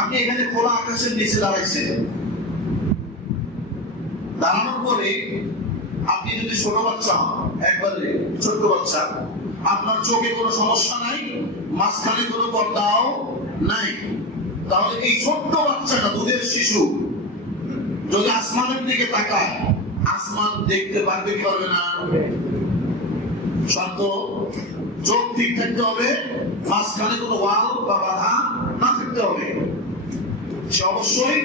আপনি এখানে খোলা আকাশের নিচে দাঁড়াইছেন, দাঁড়ানোর পরে আপনি যদি ছোট বাচ্চা হন, একবারে ছোট্ট বাচ্চা, আপনার চোখে কোনো সমস্যা নাই, মাঝখানে কোনো পর্দাও নাই, তাহলে এই ছোট্ট বাচ্চাটা, দুধের শিশু যদি আসমানের দিকে তাকায়, আসমান দেখতে পারবে কি পারবে না? শর্ত চোখ ঠিক থাকতে হবে, মাঝখানে কোনো ওয়াল বা বাধা না থাকতে হবে, সে অবশ্যই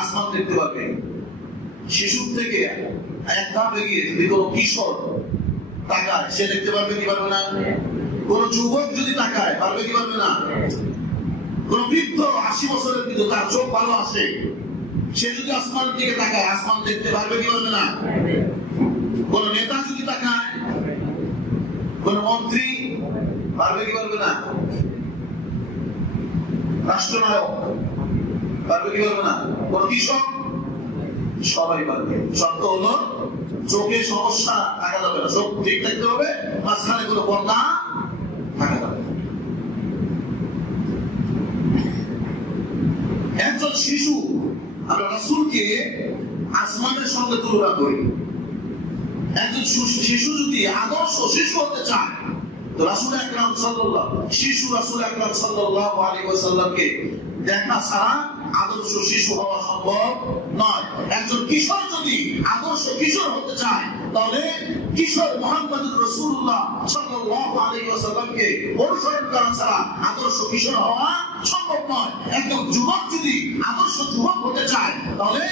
আসমান দেখতে পারবে। শিশুর থেকে এক ধাপ এগিয়ে যদি কোনো কিশোর তাকায়, সে দেখতে পারবে কি পারবে না? কোন যুবক যদি তাকায়, পারবে কি পারবে না? কোন বৃদ্ধ 80 বছরের বৃদ্ধ, তার চোখ ভালো আছে, সে যদি আসমানের দিকে তাকায়, আসমান দেখতে পারবে কি পারবে না? কোন নেতা যদি তাকায়, কোন মন্ত্রী, পারবে কি পারবে না? রাষ্ট্রনায়ক পারবে কি পারবে না? কোন কৃষক, সবাই পারবে। শর্ত হলো চোখে সমস্যা থাকা যাবে না, চোখ ঠিক থাকতে হবে, মাঝখানে কোনো পর্দা থাকা যাবে না। একজন শিশু, আমরা রাসূলকে আসমানের সঙ্গে তুলনা করি। একজন শিশু যদি আদর্শ শিশু হতে চায়, তো রাসূল আকরাম সাল্লাল্লাহু আলাইহি ওয়াসাল্লামকে দেখা ছাড়া আদর্শ শিশু হওয়া সম্ভব নয়। একজন কিশোর যদি আদর্শ কিশোর হতে চায়, তাহলে কিশোর মুহাম্মদুর রাসূলুল্লাহ সাল্লাল্লাহু আলাইহি ওয়াসাল্লামকে অনুসরণ করা ছাড়া আদর্শ কিশোর হওয়া সম্ভব নয়। একজন যুবক যদি আদর্শ যুবক হতে চায়, তাহলে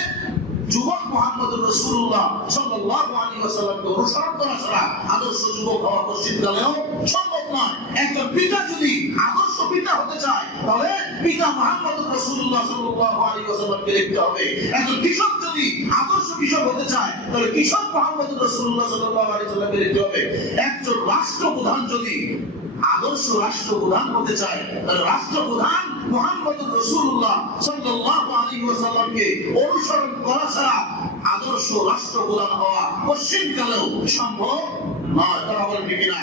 যুবক মুহাম্মদুর রাসূলুল্লাহ সাল্লাল্লাহু আলাইহি ওয়াসাল্লামকে অনুসরণ করা ছাড়া আদর্শ যুবক হওয়া পশ্চিমকালেও সম্ভব নয়। একজন পিতা যদি আদর্শ পিতা হতে চায়, তাহলে পিতা মুহাম্মদুর রাসূলুল্লাহ সাল্লাল্লাহু আলাইহি ওয়াসাল্লামকে দেখতে হবে। একজন কৃষক যদি আদর্শ কৃষক হতে চায়, তাহলে কৃষক মুহাম্মদুর রাসূলুল্লাহ সাল্লাল্লাহু আলাইহি ওয়াসাল্লামকে দেখতে হবে। একজন রাষ্ট্রপ্রধান যদি আদর্শ রাষ্ট্রপ্রধান হতে চায়, তাহলে রাষ্ট্রপ্রধান মুহাম্মদুর রাসূলুল্লাহ সাল্লাল্লাহু আলাইহি ওয়াসাল্লামকে অনুসরণ করা ছাড়া আদর্শ রাষ্ট্রপ্রধান হওয়া পশ্চিমকালেও সম্ভব নয়। তারা বলেন ঠিক না?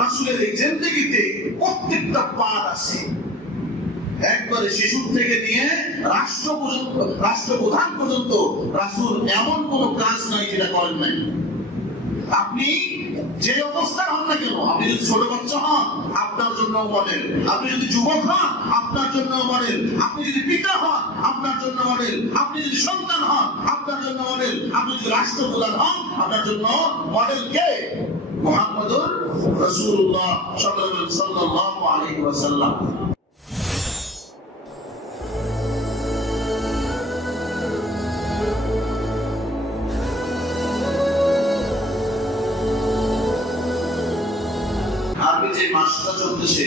রাসূলের এই জিন্দেগিতে প্রত্যেকটা পাঠ আছে, একবারে শিশুর থেকে নিয়ে রাষ্ট্রপ্রধান পর্যন্ত রাসূল এমন কোন কাজ নাই যেটা করেন নাই। আপনি যে অবস্থা হন না কেন, আপনি যদি ছোট বাচ্চা হন, আপনার জন্য মডেল, আপনি যদি যুবক হন, আপনার জন্য মডেল, আপনি যদি পিতা হন, আপনার জন্য মডেল, আপনি যদি সন্তান হন, আপনার জন্য মডেল, আপনি যদি রাষ্ট্রপ্রধান হন, আপনার জন্য মডেল কে? মুহাম্মদুর রাসূলুল্লাহ সাল্লাল্লাহু আলাইহি ওয়াসাল্লাম। যে মাসটা চলতেছে,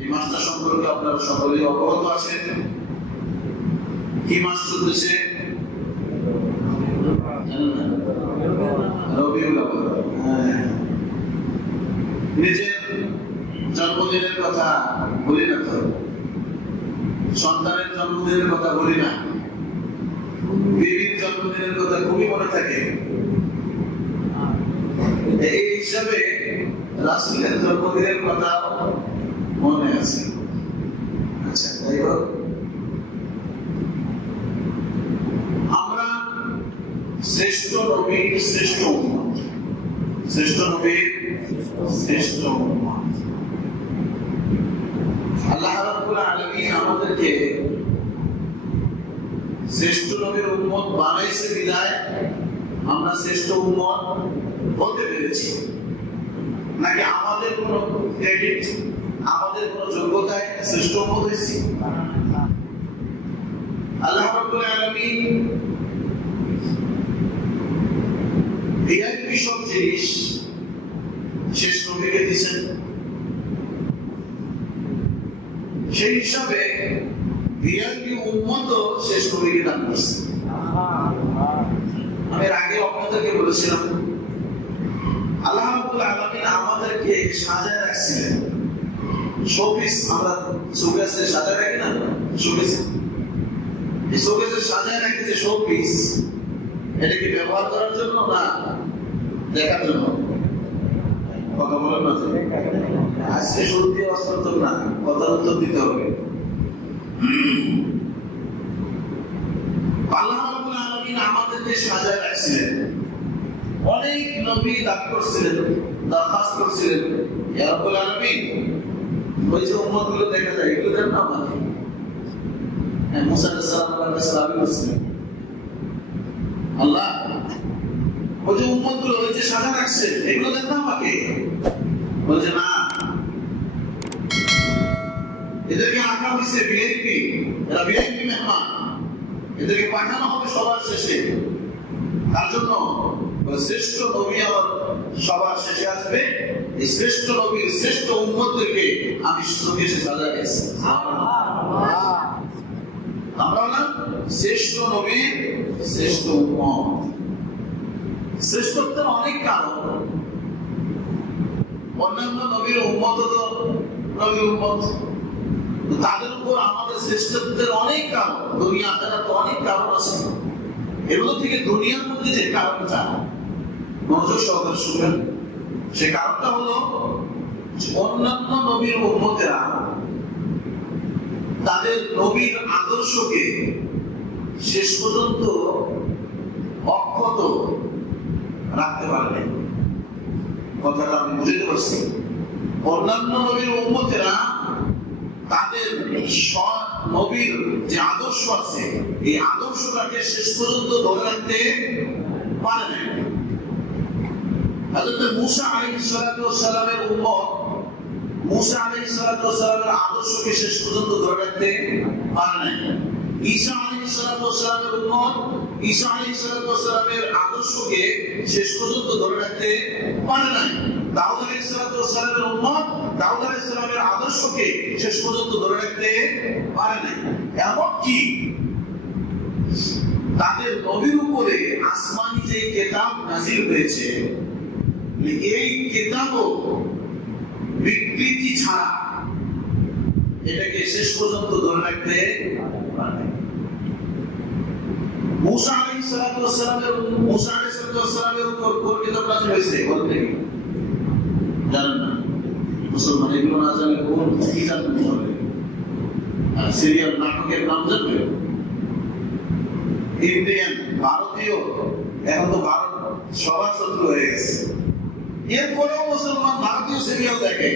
এই মাসটা সম্পর্কে আপনারা সকলেই অবগত আছেন। কি মাস চলতেছে? রবিউল আউয়াল। নিজের জন্মদিনের কথা বলি না তো, সন্তানের জন্মদিনের কথা বলি না, বিবির জন্মদিনের কথা খুবই মনে থাকে। এই হিসাবে রাসূলের জন্মদিনের কথা মনে আছে। আচ্ছা, যাই হোক, আমরা শ্রেষ্ঠ নবীর শ্রেষ্ঠ উম্মত, শ্রেষ্ঠ নবীর শ্রেষ্ঠ উম্মত। আল্লাহ রাব্বুল আলামিন আমাদেরকে শ্রেষ্ঠ নবীর উম্মত বানাইছে বিদায় আমরা শ্রেষ্ঠ উম্মত হতে পেরেছি। নাকি আমাদের কোন ক্রেডিট, আমাদের কোন যোগ্যতায় শ্রেষ্ঠ উম্মত হয়েছি? আল্লাহ রাব্বুল আলামিন ভিআইপি সব জিনিস শেষ নবীকে দিয়েছেন, সেই হিসাবে ভিআইপি উম্মত শেষ নবীকে দান করছে। আমি আগে আপনাদেরকে বলেছিলাম, আল্লাহ রাব্বুল আলামিন আমাদেরকে সাজায় রাখছিলেন। শোপিস আমরা শোকেসে সাজায় রাখি না, শোকেসে এই শোকেসে সাজায় রাখি যে শোপিস, এটা কি ব্যবহার করার জন্য না দেখার জন্য? কথা বলেন না, আজকে শুরু দিয়ে অস্ত্র না, কথার উত্তর দিতে হবে। আল্লাহ রাব্বুল আলামিন আমাদেরকে সাজায় রাখছিলেন। অনেক নবী দাবি করছিলেন, দরখাস্ত করছিলেন, ইয়া রাব্বুল আলামিন ওই যে উম্মতগুলো দেখা যায় এগুলো দেন না আমাকে। মুসা আলাইহিস সালাম আল্লাহর কাছে দাবি করছিলেন, আল্লাহ ওই যে উম্মতগুলো ওই যে সাজা রাখছেন এগুলো দেন না আমাকে। বলছে না, এদেরকে রাখা হয়েছে ভিআইপি, এরা ভিআইপি মেহমান, এদেরকে পাঠানো হবে সবার শেষে। তার জন্য শ্রেষ্ঠ নবী আমার সবার শেষে আসবে। এই শ্রেষ্ঠ নবীর শ্রেষ্ঠ উম্মতদেরকে আমি চোখে সাজা গেছি। আমরা না শ্রেষ্ঠ নবীর শ্রেষ্ঠ উম্মত। শ্রেষ্ঠত্বের অনেক কারণ, অন্যান্য নবীর উম্মত তো নবীর উম্মত, তাদের উপর আমাদের শ্রেষ্ঠত্বের অনেক কারণ, দুনিয়া আখিরাত অনেক কারণ আছে। এগুলো থেকে দুনিয়ার মধ্যে যে কারণটা মনোযোগ সহকারে শুনবেন, সে কারণটা হলো অন্যান্য নবীর উম্মতেরা তাদের নবীর আদর্শকে শেষ পর্যন্ত অক্ষত রাখতে পারবে। কথাটা আমি বুঝতে পারছি। অন্যান্য নবীর উম্মতেরা তাদের নবীর যে আদর্শ আছে এই আদর্শটাকে শেষ পর্যন্ত ধরে রাখতে পারে না। হযরত মূসা আলাইহিস সালামের উম্মত মূসা আলাইহিস সালামের আদর্শকে শেষ পর্যন্ত ধরে রাখতে পারে না। ঈসা আলাইহিস সালামের উম্মত ঈসা আলাইহিস সালামের আদর্শকে শেষ পর্যন্ত ধরে রাখতে পারে না। দাউদ আলাইহিস সালামের উম্মত দাউদ আলাইহিস সালামের আদর্শকে শেষ পর্যন্ত ধরে রাখতে পারে না। এমনকি তাদের নবীর উপরে আসমানি যে কিতাব নাযিল হয়েছে এই কিতাবও বিকৃতি ছাড়া এটাকে শেষ পর্যন্ত ধরে রাখতে পারে না। মূসা আলাইহিস সালামের উপর কোন কিতাব নাযিল হয়েছে বলতে জানেন না? মুসলমান এগুলো না জানলে কোন কিতাব নিতে হবে? সিরিয়াল নাটকের নাম জানবে? ইন্ডিয়ান, ভারতীয়, এখন তো ভারত সবার শত্রু হয়ে গেছে। এরপরেও মুসলমান ভারতীয় সিরিয়াল দেখে।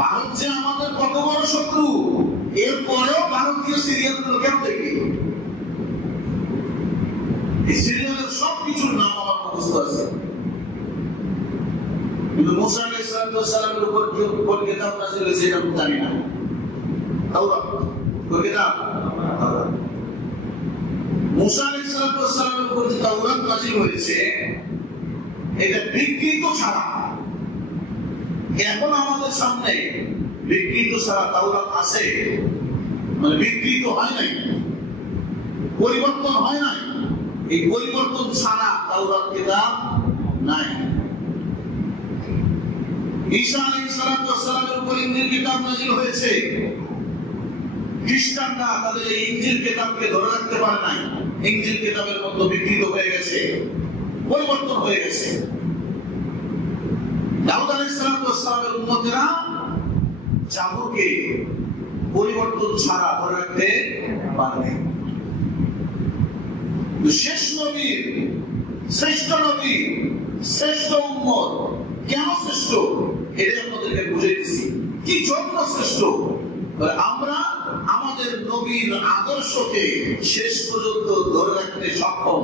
ভারত যে আমাদের কত বড় শত্রু, এরপরেও ভারতীয় সিরিয়াল গুলো কেন দেখি? এই সিরিয়ালের সবকিছুর নাম আমার মুখস্থ আছে, কিন্তু মূসা আলাইহিস সালামের উপর কোন কিতাব নাযিল হয়েছে এটা আমি জানি না। তাওরাত কোন কিতাব? মূসা আলাইহিস সালামের উপর যে তাওরাত নাযিল হয়েছে এটা বিকৃত ছাড়া, এখন আমাদের সামনে বিকৃত ছাড়া তাওরাত আছে, মানে বিকৃত হয় নাই, পরিবর্তন হয় নাই। এই পরিবর্তন ছাড়া তাওরাত কিতাব নাই। ঈসা আলাইহিস সালামের উপর ইনজিল কিতাব নাযিল হয়েছে। খ্রিস্টানরা তাদের এই ইনজিল কিতাবকে ধরে রাখতে পারে নাই। ইনজিল কিতাবের মধ্যে বিকৃত হয়ে গেছে, পরিবর্তন হয়ে গেছে। দাউদ আলাইহিস সালামের উম্মতেরা জাবুরকে পরিবর্তন ছাড়া ধরে রাখতে পারে নাই। শেষ নবীর শ্রেষ্ঠ নবী শ্রেষ্ঠ উম্মত কেন শ্রেষ্ঠ এটা আপনাদেরকে বুঝাইতেছি। কি জন্য শ্রেষ্ঠ? আমরা আমাদের নবীর আদর্শকে শেষ পর্যন্ত ধরে রাখতে সক্ষম।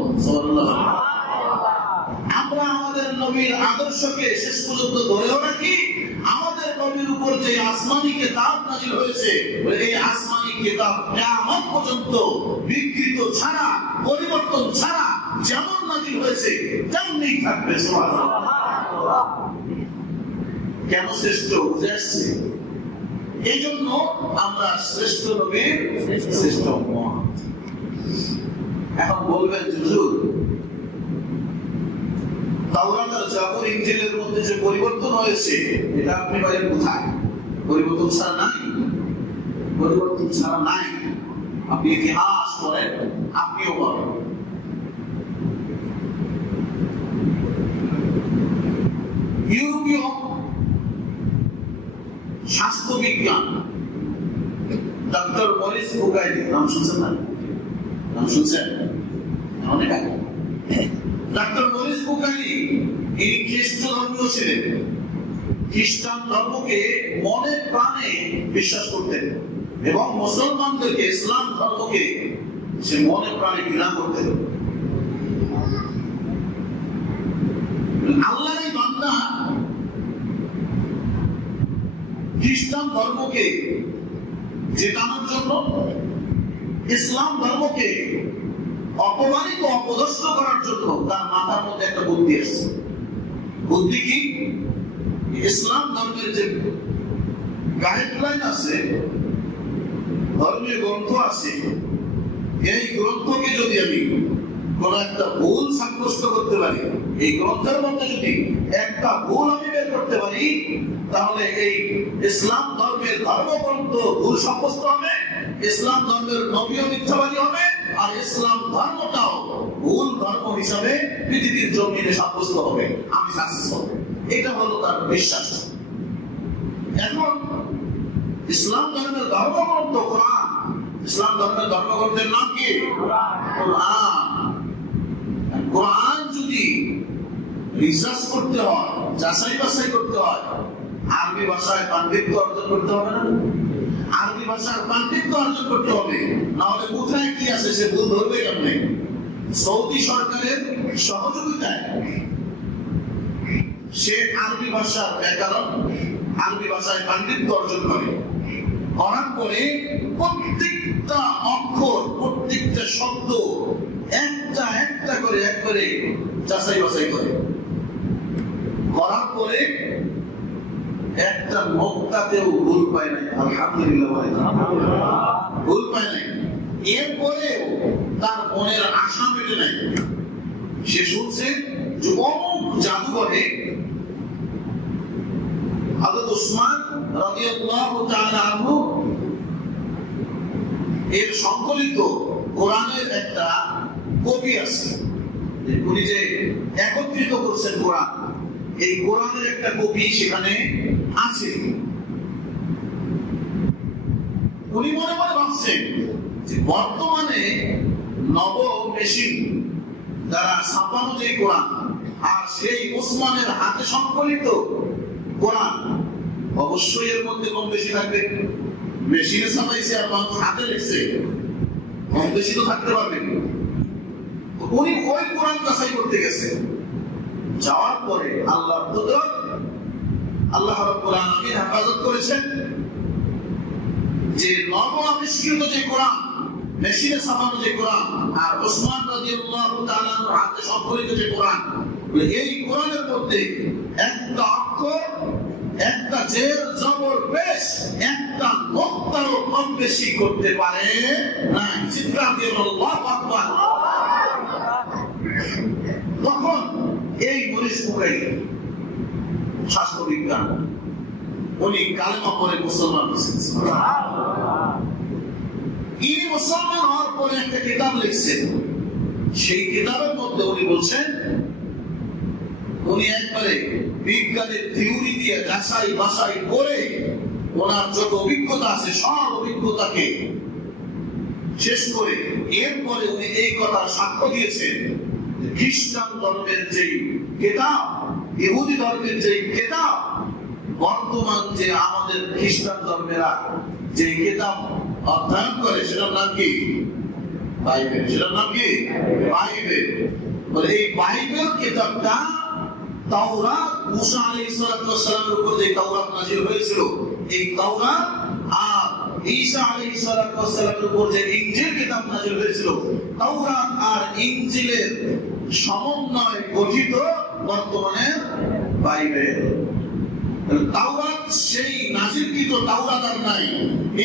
আমরা আমাদের নবীর আদর্শকে শেষ পর্যন্ত ধরেও রাখি। আমাদের নবীর উপর যে আসমানি কিতাব নাযিল হয়েছে এই আসমানি কিতাব কিয়ামত পর্যন্ত বিকৃত ছাড়া, পরিবর্তন ছাড়া যেমন নাযিল হয়েছে তেমনি থাকবে। সুবহানাল্লাহ। কেন শ্রেষ্ঠ বুঝে আসছে? এই জন্য আমরা শ্রেষ্ঠ নবীর শ্রেষ্ঠ উম্মত। এখন বলবেন হুজুর তাওরাত আর জাবুর ইনজিলের মধ্যে যে পরিবর্তন হয়েছে এটা আপনি বলেন কোথায়? পরিবর্তন ছাড়া নাই, পরিবর্তন ছাড়া নাই। আপনি ইতিহাস পড়েন, আপনিও বলেন। ইউরোপীয় স্বাস্থ্যবিজ্ঞান ডক্টর মরিস বুকাইলি, নাম শুনছেন না? নাম শুনছেন? অনেক আগে ডক্টর মরিস বুকাইলি, ইনি খ্রিস্ট ধর্মীয় ছিলেন। খ্রিস্টান ধর্মকে মনে প্রাণে বিশ্বাস করতেন এবং মুসলমানদেরকে, ইসলাম ধর্মকে সে মনে প্রাণে ঘৃণা করতেন। আল্লাহর বান্দা খ্রিস্টান ধর্মকে জেতানোর জন্য, ইসলাম ধর্মকে অপমানিত অপদস্থ করার জন্য তার মাথার মধ্যে একটা বুদ্ধি আসছে। বুদ্ধি কি? ইসলাম ধর্মের যে গাইডলাইন আছে, ধর্মীয় গ্রন্থ আছে, এই গ্রন্থকে যদি আমি কোন একটা ভুল সাব্যস্ত করতে পারি, এই গ্রন্থের মধ্যে যদি একটা ভুল আমি বের করতে পারি, তাহলে এই ইসলাম ধর্মের ধর্মগ্রন্থ ভুল সাব্যস্ত হবে, ইসলাম ধর্মের নবীও মিথ্যাবাদী হবে, আর ইসলাম ধর্মটাও ভুল ধর্ম হিসাবে পৃথিবীর জমিনে সাব্যস্ত হবে, আমি সাকসেস হব। এটা হলো তার বিশ্বাস। এখন ইসলাম ধর্মের ধর্মগ্রন্থ কোরআন, ইসলাম ধর্মের ধর্মগ্রন্থের নাম কি? কোরআন। কোরআন যদি রিসার্চ করতে হয়, যাচাই বাছাই করতে হয়, আরবি ভাষায় পাণ্ডিত্য অর্জন করতে হবে না? আরবি ভাষার পাণ্ডিত্য অর্জন করতে হবে, না হলে কোথায় কি আছে সে ভুল ধরবে কেমনে? সৌদি সরকারের সহযোগিতায় সে আরবি ভাষার ব্যাকরণ, আরবি ভাষায় পাণ্ডিত্য অর্জন করে, করার পরে প্রত্যেকটা অক্ষর, প্রত্যেকটা শব্দ একটা একটা করে একবারে যাচাই বাছাই করে, করার পরে একটা নোক্তাতেও ভুল পায় নাই। আলহামদুলিল্লাহ, ভুল পায় নাই। এরপরেও তার মনের আশা মেটে নাই। সে শুনছে যে অমুক জাদুঘরে হযরত উসমান রাদিয়াল্লাহু তাআলা আনহু এর সংকলিত কোরআনের একটা কপি আছে, উনি যে একত্রিত করছেন কোরআন, এই কোরআনের একটা কপি সেখানে আছে। উনি মনে মনে ভাবছেন যে বর্তমানে নব মেশিন দ্বারা ছাপানো যে কোরআন আর সেই ওসমানের হাতে সংকলিত কোরআন, অবশ্যই এর মধ্যে কম বেশি থাকবে। মেশিনে ছাপাইছে আর মানুষ হাতে লিখছে, কম বেশি তো থাকতে পারবে। উনি ওই কোরআন যাচাই করতে গেছে। যাওয়ার পরে আল্লাহর কুদরত, আল্লাহ রাব্বুল আলামিন হেফাজত করেছেন যে নব আবিষ্কৃত যে কোরআন, মেশিনে ছাপানো যে কোরআন, আর ওসমান রাদিয়াল্লাহু তাআলা হাতে সংকলিত যে কোরআন, এই কোরআনের মধ্যে একটা অক্ষর, একটা জের জবর পেশ, একটা নোক্তারও কম বেশি করতে পারে না। চিৎকার দিয়ে আল্লাহু আকবার। তখন এই মরিস বুকাইলি স্বাস্থ্যবিজ্ঞান, উনি কালেমা পড়ে মুসলমান হয়েছেন। ইনি মুসলমান হওয়ার পরে একটা কিতাব লিখছেন। সেই কিতাবের মধ্যে উনি বলছেন, উনি একবারে বিজ্ঞানের থিওরি দিয়ে যাচাই বাছাই করে ওনার যত অভিজ্ঞতা আছে সব অভিজ্ঞতাকে শেষ করে এরপরে উনি এই কথা সাক্ষ্য দিয়েছেন, খ্রিস্টান ধর্মের যেই কিতাব, ইহুদি ধর্মের যেই কিতাব, বর্তমান যে আমাদের খ্রিস্টান ধর্মেরা যে কিতাব অধ্যয়ন করে সেটার নাম কি? বাইবেল। সেটার নাম কি? বাইবেল। বলে এই বাইবেল কিতাবটা তাওরাত, মুসা আলাইহিস সালামের উপর যে তাওরাত নাযিল হয়েছিল, এই তাওরাত আর ঈসা আলাইহিস সালামের উপর যে ইনজিল কিতাব নাযিল হয়েছিল, তাওরাত আর ইনজিলের সমন্বয়ে গঠিত বর্তমানে বাইবেল। তাওরাত সেই নাযিলকৃত তাওরাত আর নাই,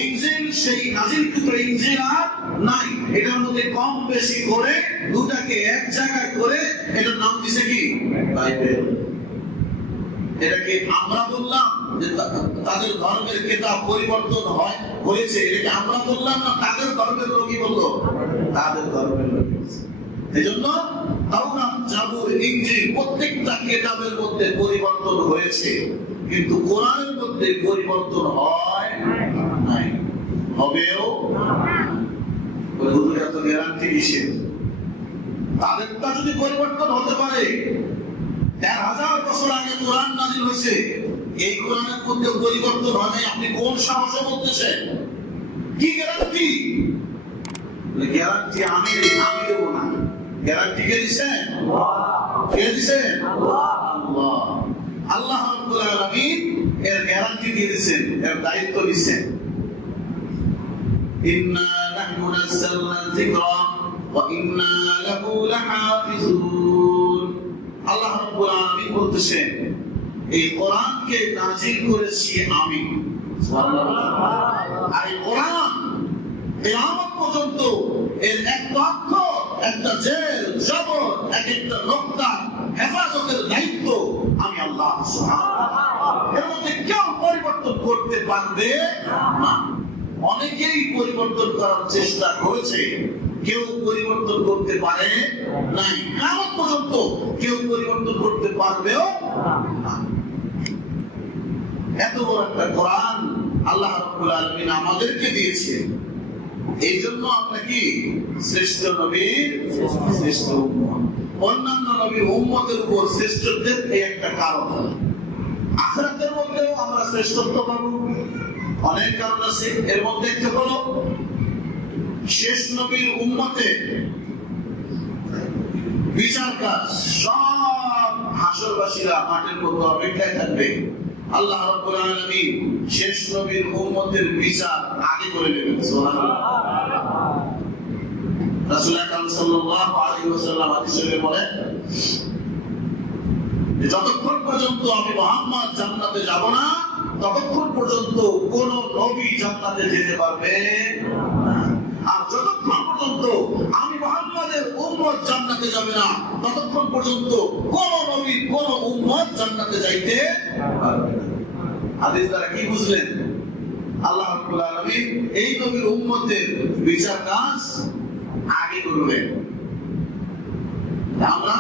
ইনজিল সেই নাযিলকৃত ইনজিল আর নাই। এটার মধ্যে কম বেশি করে দুটাকে এক জায়গায় করে এটার নাম দিয়েছে কি? বাইবেল। এটাকে আমরা বললাম যে তাদের ধর্মের কিতাব পরিবর্তন হয়েছে, এটাকে আমরা বললাম না তাদের ধর্মের লোকই বললো? তাদের ধর্মের লোক। এজন্য তাওরাত, জাবুর, ইনজিল প্রত্যেকটা কিতাবের মধ্যে পরিবর্তন হয়েছে, কিন্তু কোরআনের মধ্যে পরিবর্তন হয় নাই, হবেও ওই হুজুর এত গ্যারান্টি কিসের? তাদেরটা যদি পরিবর্তন হতে পারে, 1000 বছর আগে কোরআন নাযিল হয়েছে, এই কোরআনের মধ্যে পরিবর্তন হয় নাই, আপনি কোন সাহসে বলতেছেন? কি গ্যারান্টি? গ্যারান্টি আমি দেবো না, গ্যারান্টি কে দিচ্ছেন? কে দিচ্ছেন? আল্লাহ রাব্বুল আলামিন এর গ্যারান্টি দিয়ে দিচ্ছেন, এর দায়িত্ব দিচ্ছেন। ইন্না নাহনু নাযালনা যিকরা ওয়া ইন্না লাহু লাহাফিজুন। আল্লাহ রাব্বুল আলামিন বলতেছেন, এই কোরআনকে নাযিল করেছি আমি। সুবহানাল্লাহ। আর এই কোরআন কিয়ামত পর্যন্ত এর একটা অক্ষর, একটা জের, জবর, একটা নোক্তা হেফাজতের দায়িত্ব আমি আল্লাহ সুবহানাহু। এর মধ্যে কেউ পরিবর্তন করতে পারবে না। অনেকেই পরিবর্তন করার চেষ্টা করেছে, কেউ পরিবর্তন করতে পারে নাই, কিয়ামত পর্যন্ত কেউ পরিবর্তন করতে পারবেও না। এত বড় একটা কোরআন আল্লাহ রাব্বুল আলামিন আমাদেরকে দিয়েছে, এই জন্য আমরা কি শ্রেষ্ঠ নবীর শ্রেষ্ঠ উম্মত। অন্যান্য নবীর উম্মতের উপর শ্রেষ্ঠত্বের এই একটা কারণ। আখিরাতের মধ্যেও আমরা শ্রেষ্ঠত্ব পাবো, অনেক কারণ আছে। এর মধ্যে একটা হলো শেষ নবীর উম্মতে বিচার কাজ সব হাসরবাসীরা মাঠের মধ্যে অপেক্ষায় থাকবে। আল্লাহ রাব্বুল আলামিন শেষ নবীর উম্মতের বিচার আগে করে নেবেন। সুবহানাল্লাহ। রাসূল আকরাম সাল্লাল্লাহু আলাইহি ওয়াসাল্লাম হাদিসে বলেন, যতক্ষণ পর্যন্ত আমি মুহাম্মদ জান্নাতে যাব না, ততক্ষণ পর্যন্ত কোন নবী জান্নাতে যেতে পারবে না। আর যতক্ষণ পর্যন্ত আমি মুহাম্মদের উম্মত জান্নাতে যাবে না, ততক্ষণ পর্যন্ত কোন নবীর কোন উম্মত জান্নাতে যাইতে পারবে না। হাদিস দ্বারা কি বুঝলেন? আল্লাহ রাব্বুল আলামিন এই নবীর উম্মতের বিচার কাজ আগে করবেন। আমরা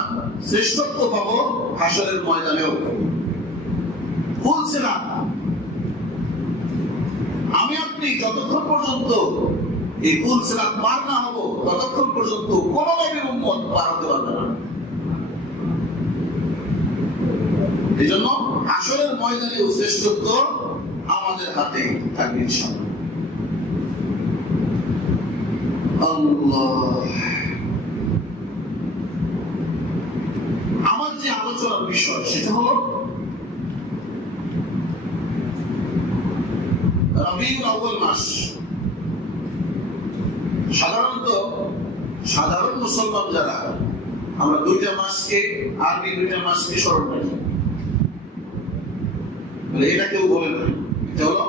শ্রেষ্ঠত্ব পাবো হাসরের ময়দানেও। বলছিলাম আমি আপনি যতক্ষণ পর্যন্ত এই ফুল সিরাত পার না হবো, ততক্ষণ পর্যন্ত কোন নবীর উম্মত পার হতে পারবে না। এই জন্য হাসরের ময়দানে শ্রেষ্ঠত্ব আমাদের হাতে থাকবে ইনশাআল্লাহ। আল্লাহ, আমার যে আলোচনার বিষয় সেটা হলো রবিউল আউয়াল মাস। সাধারণ মুসলমান যারা আমরা দুইটা মাসকে, আরবি দুইটা মাসকে স্মরণ করি, এটা কেউ বলে না। এটা হলো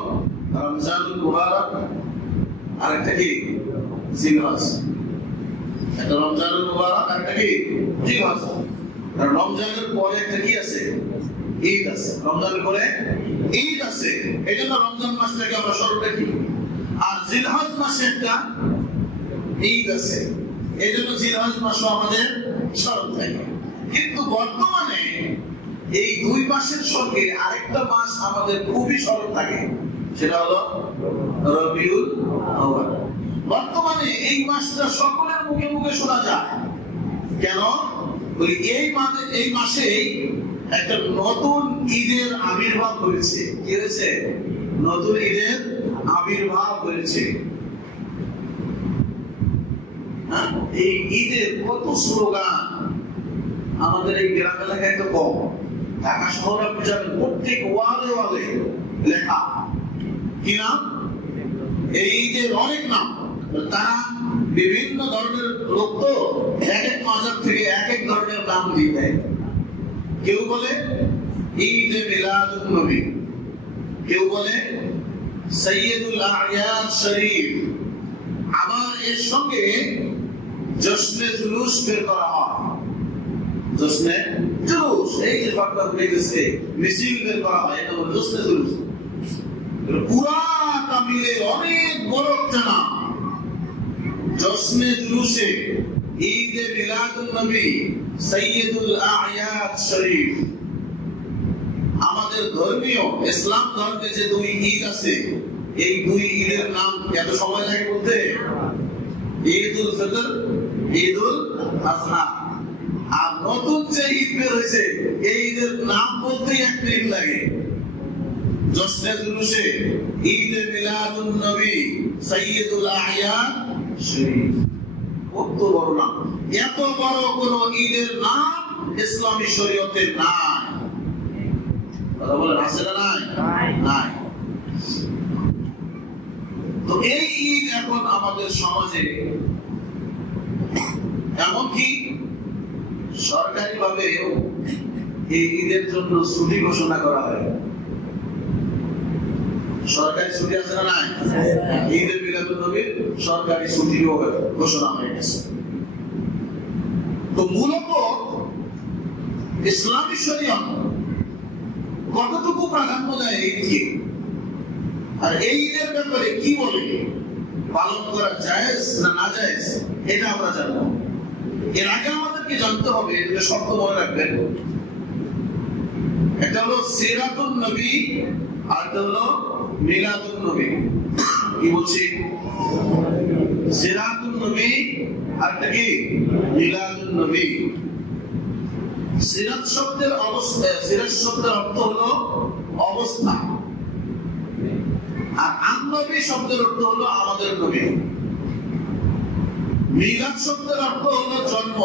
রমজানুল মুবারক আর একটা কি জিলহজ। একটা রমজানুল মুবারক আর একটা কি জিলহজ। আর রমজানের পরে একটা কি আছে? ঈদ আছে। রমজানের পরে ঈদ আছে, এই জন্য রমজান মাসটাকে আমরা স্মরণ রাখি। আর জিলহজ মাসে একটা ঈদ আছে, এই জন্য জিলহজ মাসও আমাদের স্মরণ থাকে। কিন্তু বর্তমানে এই দুই মাসের সঙ্গে আরেকটা মাস আমাদের খুবই স্মরণ থাকে, সেটা হলো রবিউল আউয়াল। বর্তমানে এই মাসটা সকলের মুখে মুখে শোনা যায়। কেন? এই মাসে একটা নতুন ঈদের আবির্ভাব হয়েছে। কি হয়েছে? নতুন ঈদের আবির্ভাব হয়েছে। এই ঈদের কত স্লোগান আমাদের এই গ্রাম এলাকায় তো কম। ঢাকা শহরে আপনি যাবেন, প্রত্যেক ওয়ালে ওয়ালে লেখা কি নাম? এই ঈদের অনেক নাম। তারা বিভিন্ন ধরনের লোক তো এক এক মাজার থেকে এক এক ধরনের নাম দিয়ে দেয়। কেউ বলে ঈদে মিলাদুন নবী, কেউ বলে সৈয়দুল আয়াত শরীফ, আবার এর সঙ্গে জশ্নে জুলুস বের করা হয়। জশ্নে জুলুস, এই যে বার্তা দিতেছে, মিছিল বের করা হয়, এটা হলো জশ্নে জুলুস। পুরাটা মিলে অনেক বড় একটা নাম। জশ্নে জুলুসে ঈদে মিলাদুন নবী সাইয়্যিদুল আ'য়াদ শরীফ। আমাদের ধর্মীয় ইসলাম ধর্মে যে দুই ঈদ আছে, এই দুই ঈদের নাম এত সময় লাগে বলতে? ঈদুল ফিতর, ঈদুল আযহা। আর নতুন যে ঈদ বের হয়েছে, এই ঈদের নাম বলতেই এক মিনিট লাগে। জশ্নে জুলুসে ঈদে মিলাদুন নবী সাইয়্যিদুল আ'য়াদ শরীফ, কত বড় নাম! এত বড় কোন ঈদের নাম ইসলামী শরীয়তে নাই। কথা বলেন, আছে না নাই? নাই। তো এই ঈদ এখন আমাদের সমাজে, এমনকি সরকারি ভাবে এই ঈদের জন্য ছুটি ঘোষণা করা হয়। সরকারি ছুটি আছে না নাই? ঈদে মিলাদুন নবীর সরকারি ছুটি ঘোষণা হয়ে গেছে। তো মূলত ইসলামী শরীয়ত কতটুকু প্রাধান্য দেয় ঈদকে, আর এই ঈদের ব্যাপারে কি বলে, পালন করা জায়েজ না নাজায়েজ, এটা আমরা জানবো। এর আগে আমাদেরকে জানতে হবে, যে শব্দ মনে রাখবেন, একটা হলো সিরাতুন নবী আর একটা হলো মিলাদুন নবী। কি বলছি? সিরাতুন নবী আর একটা কি মিলাদুন নবী। সিরাত শব্দের অবস্থা, সিরাত শব্দের অর্থ হলো অবস্থা, আর আন-নবী শব্দের অর্থ হলো আমাদের নবী। মিলাদ শব্দের অর্থ হলো জন্ম,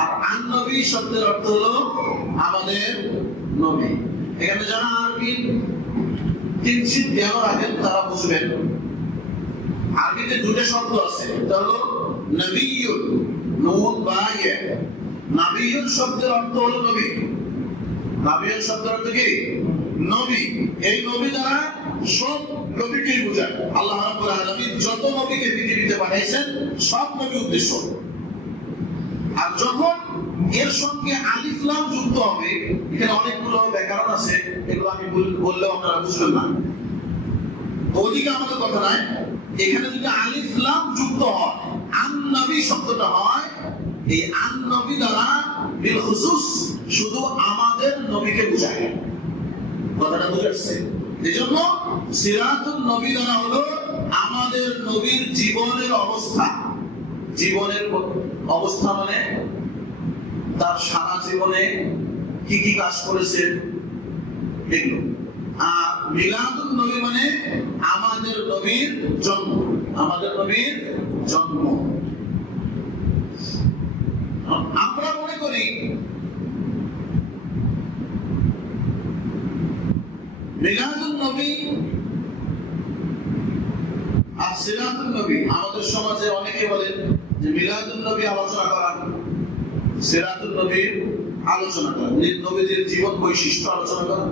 আর আন-নবী শব্দের অর্থ হলো আমাদের নবী। এখানে যারা আরবি কিঞ্চিত জ্ঞান রাখেন তারা বুঝবেন, আরবিতে দুটো শব্দ আছে, এটা হলো নবিয়্যুন, নুন বা ইয়া। নবিয়্যুন শব্দের অর্থ হলো নবী। নবিয়্যুন শব্দের অর্থ কি? নবী। এই নবী দ্বারা সব নবীকে বোঝায়। আল্লাহ রাব্বুল আলামিন যত নবীকে পৃথিবীতে পাঠিয়েছেন, সব নবী উদ্দেশ্য। আর যখন এর সঙ্গে আলিফ লাম যুক্ত হবে, এখানে অনেকগুলো ব্যাকরণ আছে, এগুলো আমি বললেও আপনারা বুঝবেন না, ওদিকে আমাদের কথা নাই। এখানে যদি আলিফ লাম যুক্ত হয়, আন-নবী শব্দটা হয়, এই আন-নবী দ্বারা বিল খুসুস শুধু আমাদের নবীকে বোঝায়। কথাটা বুঝে আসছে? এজন্য সিরাতুন নবী দ্বারা হলো আমাদের নবীর জীবনের অবস্থা। জীবনের অবস্থা মানে তার সারা জীবনে কি কি কাজ করেছেন এগুলো। আর মিলাদুন নবী মানে আমাদের নবীর জন্ম, আমাদের নবীর জন্ম। আমরা মনে করি মিলাদুন নবী আর সিরাতুন নবী। আমাদের সমাজে অনেকে বলেন যে মিলাদুন নবী আলোচনা করা, সিরাতুন নবীর আলোচনা করা, নবীজির জীবন বৈশিষ্ট্য আলোচনা করা,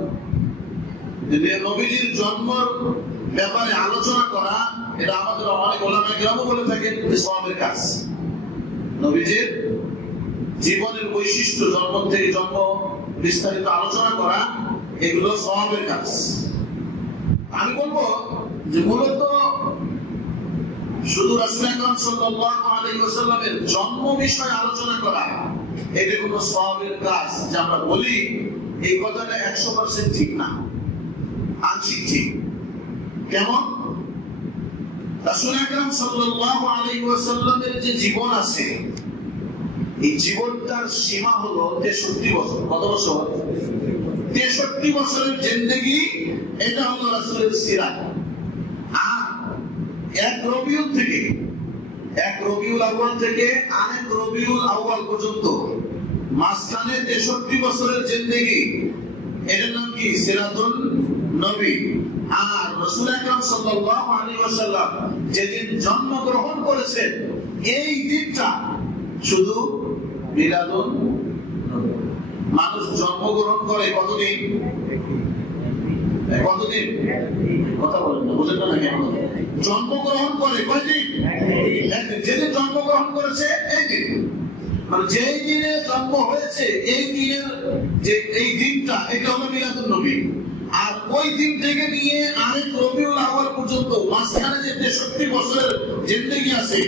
নবীজির জন্মের ব্যাপারে আলোচনা করা, এটা আমাদের অনেক ওলামায়ে কেরাম বলে থাকেন সওয়াবের কাজ। নবীজির জীবনের বৈশিষ্ট্য, জন্ম থেকে জন্ম বিস্তারিত আলোচনা করা, এগুলো সওয়াবের কাজ। আমি বলবো যে মূলত শুধু রাসূল আকরাম সাল্লাল্লাহু আলাইহি ওয়াসাল্লামের জন্ম বিষয়ে আলোচনা করা, এটা কোনো সওয়াবের কাজ যে আমরা বলি, এই কথাটা 100% ঠিক না, আংশিক ঠিক। কেমন? রাসূল আকরাম সাল্লাল্লাহু আলাইহি ওয়াসাল্লামের যে জীবন আছে, এই জীবনটার সীমা হলো 63 বছর। কত বছর? 63 বছরের জিন্দেগি, এটা হলো রাসূলের সিরাত। আর এক রবিউল আউয়াল থেকে আরেক রবিউল আউয়াল পর্যন্ত মাঝখানে 63 বছরের জিন্দেগি, এটার নাম কি? সিরাতুন নবী। আর রাসূল আকরাম সাল্লাল্লাহু আলাইহি ওয়াসাল্লাম যেদিন জন্মগ্রহণ করেছেন, এই দিনটা শুধু মিলাদুন নবী। মানুষ জন্মগ্রহণ করে কতদিন? কতদিন? কথা বলেন না, বুঝেন না কেন? জন্মগ্রহণ করে কয়দিন? একদিন। যেদিন জন্মগ্রহণ করেছে এই দিন, মানে যেই দিনে জন্ম হয়েছে এই দিনের যে এই দিনটা, এটা হলো মিলাদুন নবী। আর ওই দিন থেকে নিয়ে আরেক রবিউল আউয়াল পর্যন্ত মাঝখানে যে 63 বছরের জিন্দেগি আছে,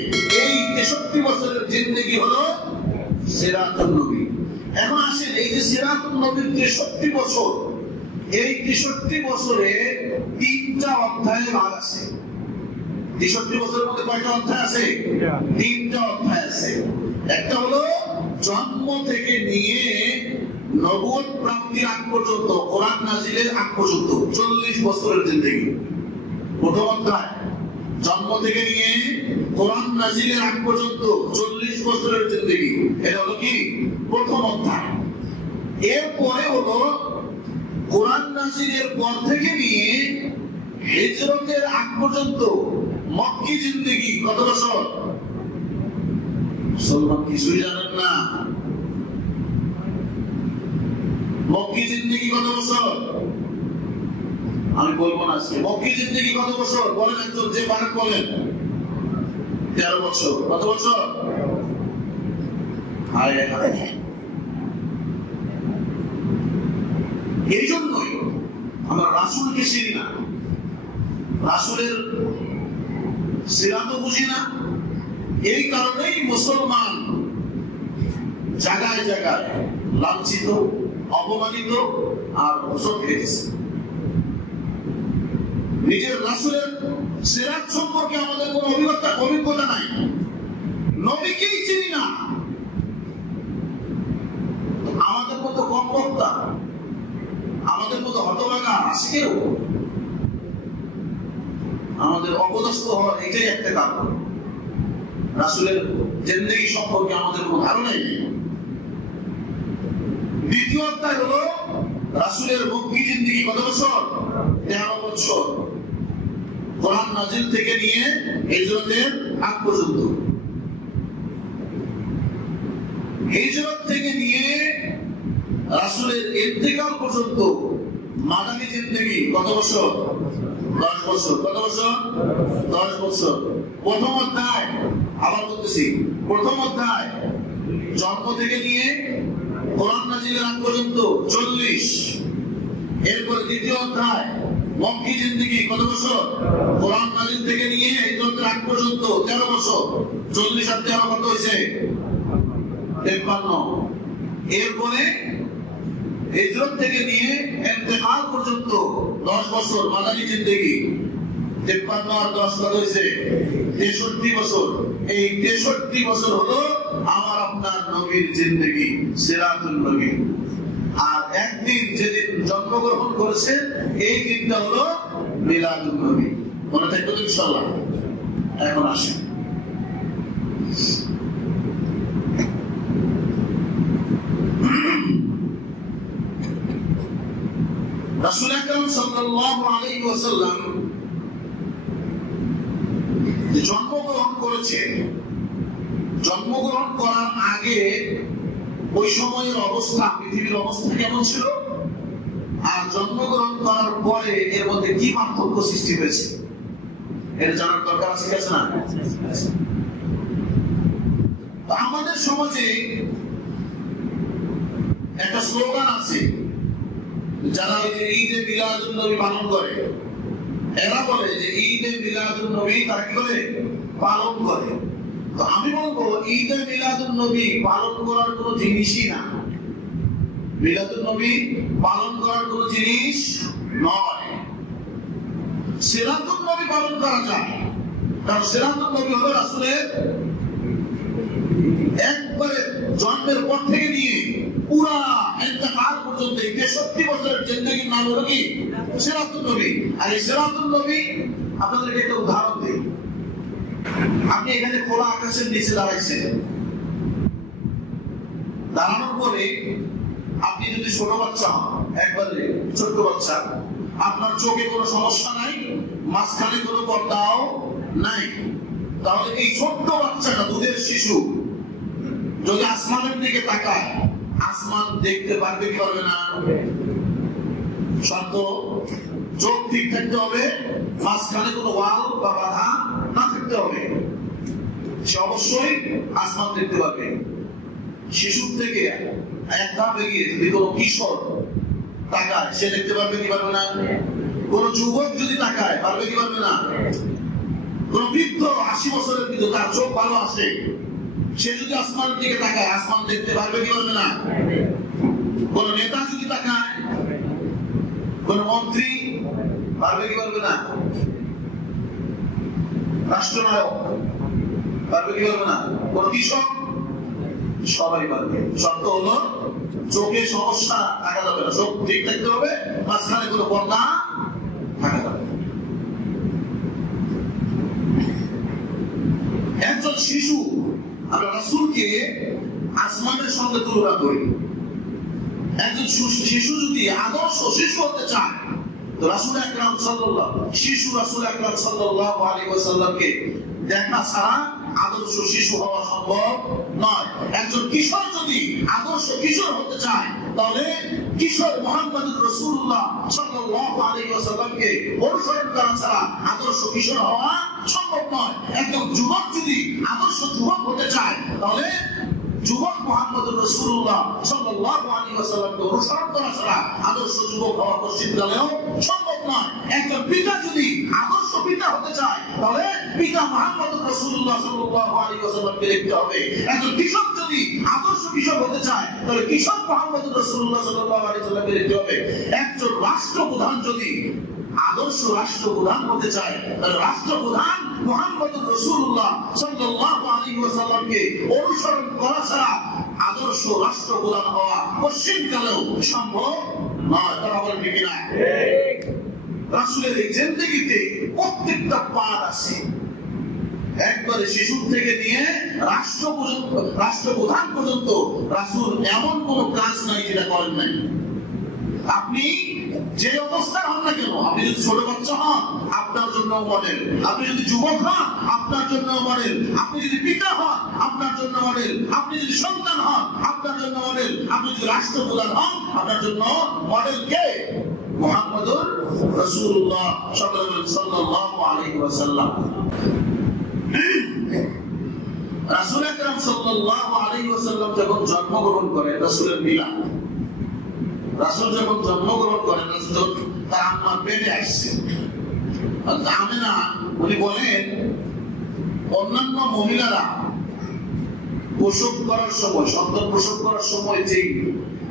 এই 63 বছরের জিন্দেগি হলো সিরাতুন নবী। এখন আসেন, এই যে সিরাতুন নবীর 63 বছর, এই 63 বছরে 3টা অধ্যায়ে ভাগ আছে। 63 বছরের মধ্যে কয়টা অধ্যায় আছে? 3টা অধ্যায় আছে। একটা হলো জন্ম থেকে নিয়ে নবুয়ত প্রাপ্তির আগ পর্যন্ত, কোরআন নাজিলের আগ পর্যন্ত 40 বছরের জিন্দেগি। প্রথম অধ্যায় জন্ম থেকে নিয়ে কোরআন নাজিলের আগ পর্যন্ত 40 বছরের জিন্দেগি, এটা হলো কি প্রথম অধ্যায়। এরপরে হলো কোরআন নাজিলের পর থেকে নিয়ে হিজরতের আগ পর্যন্ত মক্কি জিন্দেগি। কত বছর? মুসলমান কিছুই জানেন না। মক্কি জিন্দেগি কত বছর? আমি বলবো না আজকে। মক্কি জিন্দেগি কত বছর বলেন একজন, যে পারেন বলেন। 13 বছর। কত বছর? এই জন্যই আমরা রাসূলকে চিনি না, রাসূলের সিরাতও বুঝি না। এই কারণেই মুসলমান জায়গায় জায়গায় লাঞ্ছিত, অপমানিত আর হোঁচট খেয়েছে। নিজের রাসূলের সিরাত সম্পর্কে আমাদের কোনো অভিজ্ঞতা নাই, নবীকেই চিনি না। আমাদের মতো কম বক্তা, আমাদের মতো হতভাগা আছে কেউ? আমাদের অপদস্থ হওয়ার এটাই একটা কারণ, রাসূলের জিন্দেগি সম্পর্কে আমাদের কোনো ধারণাই নেই। দ্বিতীয় অধ্যায় হলো রাসূলের মক্কি জিন্দেগি। কত বছর? 13 বছর। কোরআন নাজিল থেকে নিয়ে হিজরতের আগ পর্যন্ত। হিজরত থেকে নিয়ে রাসূলের ইন্তেকাল পর্যন্ত মাদানী জিন্দেগি কত বছর? 10 বছর। কত বছর? 10 বছর। প্রথম অধ্যায়, আবার বলতেছি, প্রথম অধ্যায় জন্ম থেকে নিয়ে কোরআন নাজিলের আগ পর্যন্ত 40। এরপর দ্বিতীয় অধ্যায় মক্কি জিন্দেগি কত বছর? কোরআন নাজিল থেকে নিয়ে হিজরতের আগ পর্যন্ত 13 বছর। 40 আর 13 কত হয়েছে? 53। এরপরে হিজরত থেকে নিয়ে ইন্তেকাল পর্যন্ত 10 বছর মাদানী জিন্দেগি। 53 আর 10 কত হয়েছে? 63 বছর। এই 63 বছর হলো আমার আপনার নবীর জিন্দেগি, সিরাতুন নবী। আর একদিন যেদিন জন্মগ্রহণ করেছে, এই দিনটা হলো মিলাদুন নবী। মনে থাকবে তো ইনশাআল্লাহ? এখন আসেন, রাসূল আকরাম সাল্লাল্লাহু আলাইহি ওয়াসাল্লাম যে জন্মগ্রহণ করেছে, জন্মগ্রহণ করার আগে ওই সময়ের অবস্থা, পৃথিবীর অবস্থা কেমন ছিল, আর জন্মগ্রহণ করার পরে এর মধ্যে কি পার্থক্য সৃষ্টি হয়েছে, এটা জানার দরকার আছে কি আছে না? আমাদের সমাজে একটা স্লোগান আছে, যারা ঈদে মিলাদুন নবী পালন করে, এরা বলে যে ঈদে মিলাদুন নবী তারা কি করে? পালন করে। তো আমি বলবো ঈদে মিলাদুন নবী পালন করার কোনো জিনিসই না, মিলাদুন নবী পালন করার কোনো জিনিস নয়। সিরাতুন নবী পালন করা যায়, কারণ সিরাতুন নবী হলো রাসূলের একবারে জন্মের পর থেকে নিয়ে পুরা ইন্তেকাল পর্যন্ত 63 বছরের জিন্দেগির নাম হলো কি? সিরাতুন নবী। আর এই সিরাতুন নবী আপনাদেরকে একটা উদাহরণ দিই। আপনি এখানে খোলা আকাশের নিচে দাঁড়াইছেন, দাঁড়ানোর পরে আপনি যদি ছোট বাচ্চা হন, একবারে ছোট্ট বাচ্চা, আপনার চোখে কোনো সমস্যা নাই, মাঝখানে কোনো পর্দাও নাই, তাহলে এই ছোট্ট বাচ্চাটা, দুধের শিশু, যদি আসমানের দিকে তাকায়, আসমান দেখতে পারবে কি পারবে না? শর্ত, চোখ ঠিক থাকতে হবে, মাঝখানে কোনো ওয়াল বা বাধা না থাকতে হবে, সে অবশ্যই আসমান দেখতে পারবে। শিশুর থেকে এক ধাপ এগিয়ে যদি কোনো কিশোর তাকায়, সে দেখতে পারবে কি পারবে না? কোন যুবক যদি তাকায় পারবে কি পারবে না? কোন বৃদ্ধ 80 বছরের বৃদ্ধ তার চোখ ভালো আছে, সে যদি আসমানের দিকে তাকায় আসমান দেখতে পারবে কি পারবে না? কোন নেতা যদি তাকায়, কোন মন্ত্রী পারবে কি পারবে না? রাষ্ট্রনায়ক পারবে কি পারবে না? কোন কৃষক, সবাই পারবে। শর্ত হলো চোখে সমস্যা থাকা যাবে না, চোখ ঠিক থাকতে হবে, মাঝখানে কোনো পর্দা থাকা যাবে। একজন শিশু, আমরা রাসূলকে আসমানের সঙ্গে তুলনা করি। একজন শিশু যদি আদর্শ শিশু হতে চায় তো রাসূল আকরাম সাল্লাল্লাহু আলাইহি ওয়াসাল্লামকে দেখা ছাড়া আদর্শ শিশু হওয়া সম্ভব নয়। একজন কিশোর যদি আদর্শ কিশোর হতে চায় তাহলে কিশোর মুহাম্মদুর রাসূলুল্লাহ সাল্লাল্লাহু আলাইহি ওয়াসাল্লামকে অনুসরণ করা ছাড়া আদর্শ কিশোর হওয়া সম্ভব নয়। একজন যুবক যদি আদর্শ যুবক হতে চায় তাহলে যুবক মুহাম্মদুর রাসূলুল্লাহ সাল্লাল্লাহু আলাইহি ওয়াসাল্লামকে অনুসরণ করা ছাড়া আদর্শ যুবক হওয়া পশ্চিমকালেও সম্ভব নয়। একজন পিতা যদি আদর্শ পিতা হতে চায় তাহলে পিতা মুহাম্মদুর রাসূলুল্লাহ সাল্লাল্লাহু আলাইহি ওয়াসাল্লামকে দেখতে হবে। একজন কৃষক যদি আদর্শ কৃষক হতে চায় তাহলে কৃষক মুহাম্মদুর রাসূলুল্লাহ সাল্লাল্লাহু আলাইহি ওয়াসাল্লামকে দেখতে হবে। একজন রাষ্ট্রপ্রধান যদি আদর্শ রাষ্ট্রপ্রধান হতে চায় তাহলে রাষ্ট্রপ্রধান মুহাম্মদুর রাসূলুল্লাহ সাল্লাল্লাহু আলাইহি ওয়াসাল্লামকে অনুসরণ করা ছাড়া আদর্শ রাষ্ট্রপ্রধান হওয়া পশ্চিমকালেও সম্ভব নয়। তারা বলেন ঠিক না? রাসূলের এই জিন্দেগিতে প্রত্যেকটা পাঠ আছে, একবারে শিশু থেকে নিয়ে রাষ্ট্রপ্রধান পর্যন্ত রাসূল এমন কোন কাজ নাই যেটা করেন নাই। আপনি যে অবস্থায় হন না কেন, আপনি যদি ছোট বাচ্চা হন আপনার জন্য মডেল, আপনি যদি যুবক হন আপনার জন্য মডেল, আপনি যদি পিতা হন আপনার জন্য মডেল, আপনি যদি সন্তান হন আপনার জন্য মডেল, আপনি যদি রাষ্ট্রপ্রধান হন আপনার জন্য মডেল কে? মুহাম্মদুর রাসূলুল্লাহ সাল্লাল্লাহু আলাইহি ওয়াসাল্লাম। রাসূল আকরাম সাল্লাল্লাহু আলাইহি ওয়াসাল্লাম যখন জন্মগ্রহণ করেন, রাসূলের মিলাদ, রাসূল যখন জন্মগ্রহণ করেন তার আম্মার পেটে আসছে। আমেনা উনি বলেন অন্যান্য মহিলারা প্রসব করার সময়, সন্তান প্রসব করার সময় যে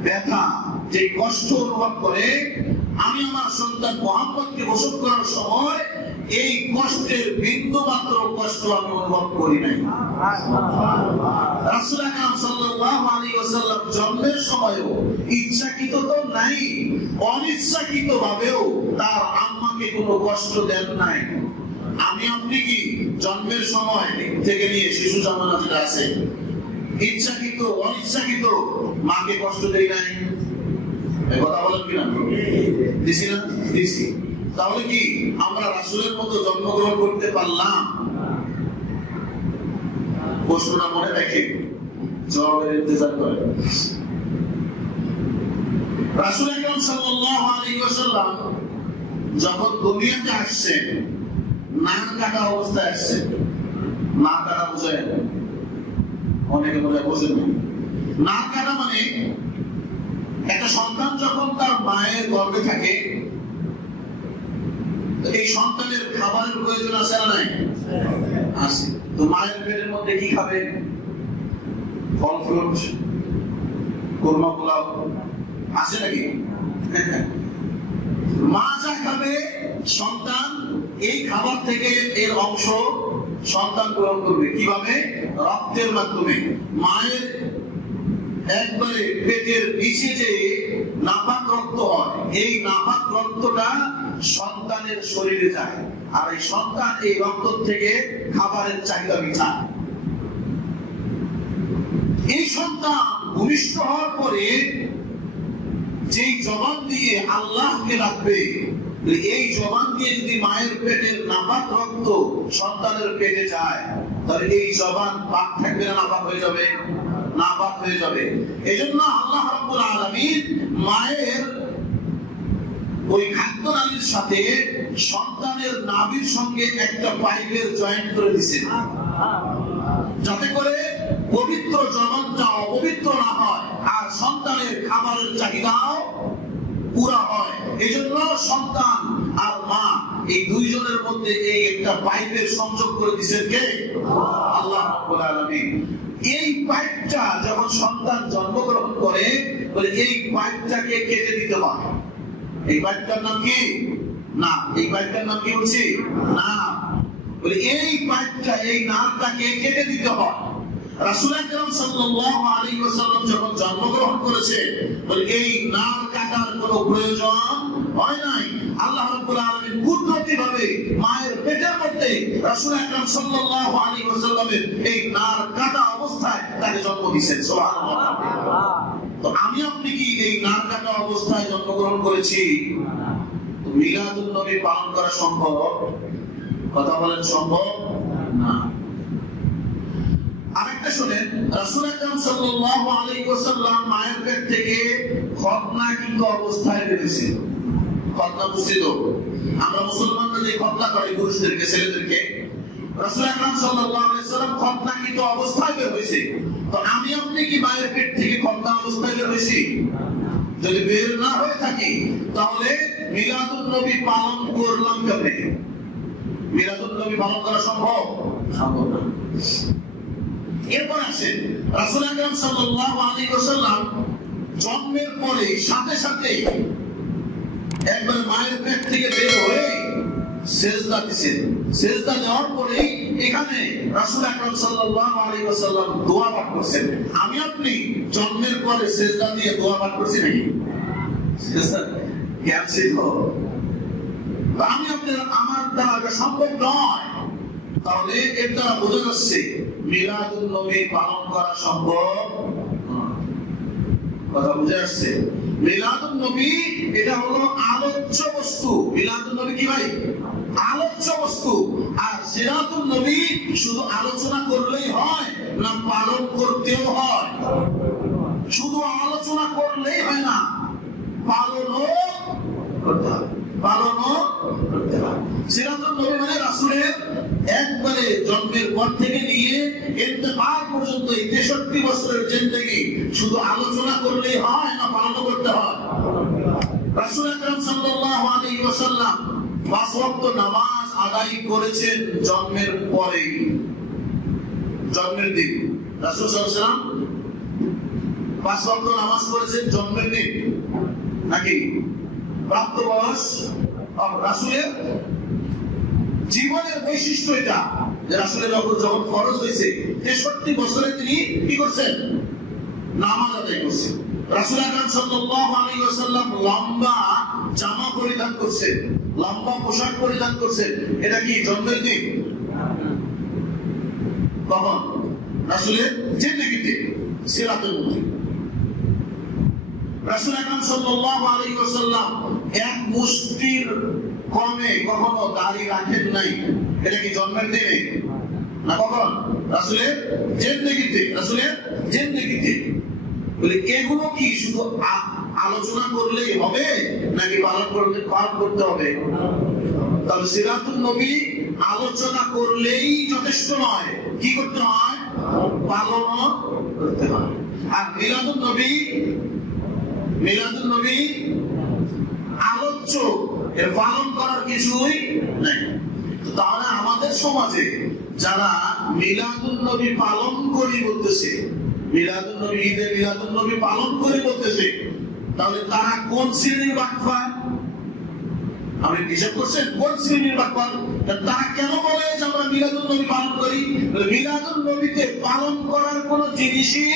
ব্যথা, যে কষ্ট অনুভব করে, আমি আমার সন্তান মুহাম্মদকে প্রসব করার সময় এই কষ্টের বিন্দু মাত্র কষ্ট আমি অনুভব করি নাই। রাসূল আকরাম সাল্লাল্লাহু আলাইহি ওয়াসাল্লাম জন্মের সময়ও ইচ্ছাকৃত তো নাই, অনিচ্ছাকৃত ভাবেও তার আম্মাকে কোনো কষ্ট দেন নাই। আমি আপনি কি জন্মের সময় থেকে নিয়ে শিশু জামানা যেটা আছে, ইচ্ছাকৃত অনিচ্ছাকৃত মাকে কষ্ট দেই নাই? কথা বলেন কিনা? দিছি না? দিছি। তাহলে কি আমরা রাসূলের মতো জন্মগ্রহণ করতে পারলাম? প্রশ্নটা মনে রেখে জবাবের ইন্তজার করেন। রাসূল আকরাম সাল্লাল্লাহু আলাইহি ওয়াসাল্লাম যখন দুনিয়াতে আসছেন নাক কাটা অবস্থায় আসছেন। নাক কাটা বোঝেন? অনেকে বোঝেন না। নাক কাটা মানে একটা সন্তান যখন তার মায়ের গর্ভে থাকে এই সন্তানের খাবারের প্রয়োজন আছে না নাই? আছে। তো মায়ের পেটের মধ্যে কি খাবে? ফল ফ্রুট, কোরমা পোলাও আছে নাকি? মা যা খাবে সন্তান এই খাবার থেকে এর অংশ সন্তান গ্রহণ করবে। কিভাবে? রক্তের মাধ্যমে। মায়ের একবারে পেটের নিচে যে নাপাক রক্ত হয়, এই নাপাক রক্তটা সন্তানের শরীরে যায়, আর এই সন্তান এই রক্ত থেকে খাবারের চাহিদা মিটায়। এই সন্তান ভূমিষ্ঠ হওয়ার পরে যেই জবান দিয়ে আল্লাহকে ডাকবে, এই জবান দিয়ে যদি মায়ের পেটের নাপাক রক্ত সন্তানের পেটে যায় তাহলে এই জবান পাক থাকবে না নাপাক হয়ে যাবে? নাপাক হয়ে যাবে। এজন্য আল্লাহ রাব্বুল আলামিন মায়ের ওই খাদ্য নালীর সাথে সন্তানের নাভির সঙ্গে একটা পাইপের জয়েন্ট করে দিয়েছেন, যাতে করে পবিত্র জবানটা অপবিত্র না হয় আর সন্তানের খাবারের চাহিদাও পুরা হয়। এজন্য সন্তান আর মা, এই দুইজনের মধ্যে এই একটা পাইপের সংযোগ করে দিয়েছেন কে? আল্লাহ রাব্বুল আলামিন। এই পাইপটা যখন সন্তান জন্মগ্রহণ করে, বলে এই পাইপটাকে কেটে দিতে হয়। এই পাইপটার নাম কি? না। এই পাইপটার নাম কি বলছি? না। বলে এই পাইপটা, এই নারটাকে কেটে দিতে হয়। রাসূল আকরাম সাল্লাল্লাহু আলাইহি ওয়াসাল্লাম যখন জন্মগ্রহণ করেছে, বলে এই নার কাটার কোনো প্রয়োজন হয় নাই। আল্লাহ রাব্বুল আলামিন কুদরতিভাবে মায়ের পেটের মধ্যে রাসূল আকরাম সাল্লাল্লাহু আলাইহি ওয়াসাল্লামের এই নার কাটা অবস্থায় তাকে জন্ম দিয়েছেন। সুবহানাল্লাহ। তো আমি আপনি কি এই নার কাটা অবস্থায় জন্মগ্রহণ করেছি? তো মিলাদুন নবী পালন করা সম্ভব? কথা বলেন, সম্ভব না। আরেকটা শুনেন, রাসূল আকরাম সাল্লাল্লাহু আলাইহি ওয়াসাল্লাম মায়ের পেট থেকে খতনাকৃত অবস্থায় বেরিয়েছিল। খতনা বুঝিত, আমরা মুসলমানরা যে খতনা করি পুরুষদেরকে, ছেলেদেরকে, রাসূল আকরাম সাল্লাল্লাহু আলাইহি ওয়াসাল্লাম খতনাকৃত অবস্থায় বের হয়েছে। তো আমি আপনি কি মায়ের পেট থেকে খতনা অবস্থায় বের হয়েছি? যদি বের না হয়ে থাকি, তাহলে মিলাদুন নবী পালন করলাম কেমনে? মিলাদুন নবী পালন করা সম্ভব? সম্ভব না। এরপর আসেন, রাসূল আকরাম সাল্লাল্লাহু আলাইহি ওয়াসাল্লাম জন্মের পরে সাথে সাথে একবার মায়ের পেট থেকে বের হয়ে সিজদা দিয়েছেন। সিজদা দেওয়ার পরে এখানে রাসূল আকরাম সাল্লাল্লাহু আলাইহি ওয়াসাল্লাম দোয়া পাঠ করছেন। আমি আপনি জন্মের পরে সিজদা দিয়ে দোয়া পাঠ করছি নাকি? জ্ঞান ছিল, আমি আপনার আমার দ্বারা এটা সম্ভব নয়। তাহলে এর দ্বারা বোঝা যাচ্ছে মিলাদুন নবী পালন করা সম্ভব। কথা বুঝে আসছে? মিলাদুন নবী এটা হলো আলোচ্য বস্তু। মিলাদুন নবী কি ভাই? আলোচ্য বস্তু। আর সিরাতুন নবী শুধু আলোচনা করলেই হয় না পালন করতেও হয়? শুধু আলোচনা করলেই হয় না, পালনও করতে হয়। পালনও করতে হয়। সিরাতুন নবী মানে রাসূলের একবারে জন্মের পর থেকে নিয়ে ইন্তেকাল পর্যন্ত এই 63 বছরের জিন্দেগি শুধু আলোচনা করলেই হয় না পালন করতে হয়? রাসূল আকরাম সাল্লাল্লাহু আলাইহি ওয়াসাল্লাম 5 ওয়াক্ত নামাজ আদায় করেছেন জন্মের পরে। জন্মের দিন রাসূল সাল্লাল্লাহু আলাইহি ওয়াসাল্লাম 5 ওয়াক্ত নামাজ পড়েছেন জন্মের দিন নাকি প্রাপ্ত বয়স? রাসূলের জীবনের বৈশিষ্ট্য এটা যে রাসূলের যখন ফরজ হয়েছে 63 বছরে তিনি কি করছেন? নামাজ আদায় করছেন। রাসূল আকরাম সাল্লাল্লাহু আলাইহি ওয়াসাল্লাম লম্বা জামা পরিধান করছেন, লম্বা পোশাক পরিধান করছেন। এটা কি জন্মের দিন? কখন? রাসূলের জিন্দেগিতে, সিরাতের মধ্যে। রাসূল আকরাম সাল্লাল্লাহু আলাইহি ওয়াসাল্লাম এক মুষ্টির কমে কখনো দাড়ি রাখেন নাই। এটা কি জন্মের দিনে না কখন? রাসূলের জিন্দেগিতে। রাসূলের জিন্দেগিতে। বলে এগুলো কি শুধু আলোচনা করলেই হবে নাকি পালন করতে হবে? তবে সিরাতুন নবী আলোচনা করলেই যথেষ্ট নয়, কি করতে হয়? পালনও করতে হয়। আর মিলাদুন নবী আলোচ্য, এর পালন করার কিছুই নাই। তাহলে আমাদের সমাজে যারা মিলাদুন নবী পালন করি বলতেছে, মিলাদুন নবী, ঈদে মিলাদুন নবী পালন করি বলতেছে, তাহলে তারা কোন শ্রেণীর বাটপা? আপনি হিসাব করছেন কোন শ্রেণীর বাটপা? তারা কেন বলে যে আমরা মিলাদুন নবী পালন করি? মিলাদুন নবীতে পালন করার কোন জিনিসই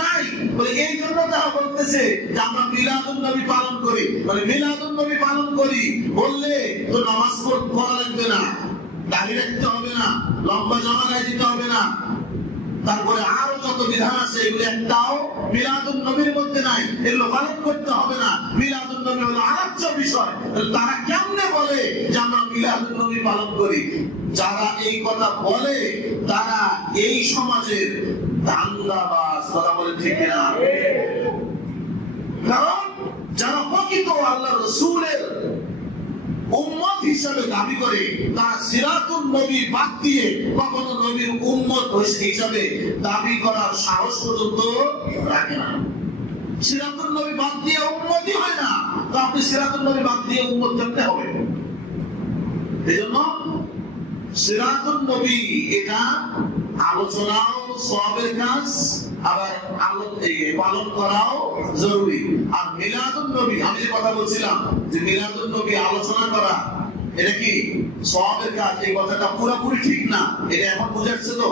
নাই। বলে এই জন্য তারা বলতেছে যে আমরা মিলাদুন নবী পালন করি। মানে মিলাদুন নবী পালন করি বললে তো নামাজ পড়া লাগবে না, দাড়ি রাখতে হবে না, লম্বা জামা গায়ে দিতে হবে না, তারপরে আরো যত বিধান আছে এগুলো একটাও মিলাদুন নবীর মধ্যে নাই, এগুলো পালন করতে হবে না। মিলাদুন নবী হলো আলোচ্য বিষয়। তারা কেমনে বলে যে আমরা মিলাদুন নবী পালন করি? যারা এই কথা বলে তারা এই সমাজের দাঙ্গাবাজ। কথা বলে ঠিক না? কারণ যারা প্রকৃত আল্লাহ রাসূলের উম্মত হিসেবে দাবি করে তারা সিরাতুন নবী বাদ দিয়ে কখনো নবীর উম্মত হিসেবে দাবি করার সাহস পর্যন্ত রাখে না। সিরাতুন নবী বাদ দিয়ে উম্মতই হয় না, তো আপনি সিরাতুন নবী বাদ দিয়ে উম্মত করতে হবে? এজন্য সিরাতুন নবী এটা আলোচনাও সওয়াবের কাজ, আবার পালন করাও জরুরি। আর মিলাদুন নবী, আমি যে কথা বলছিলাম যে মিলাদুন নবী আলোচনা করা এটা কি সওয়াবের কাজ, এই কথাটা পুরোপুরি ঠিক না। এটা এখন বুঝাচ্ছে তো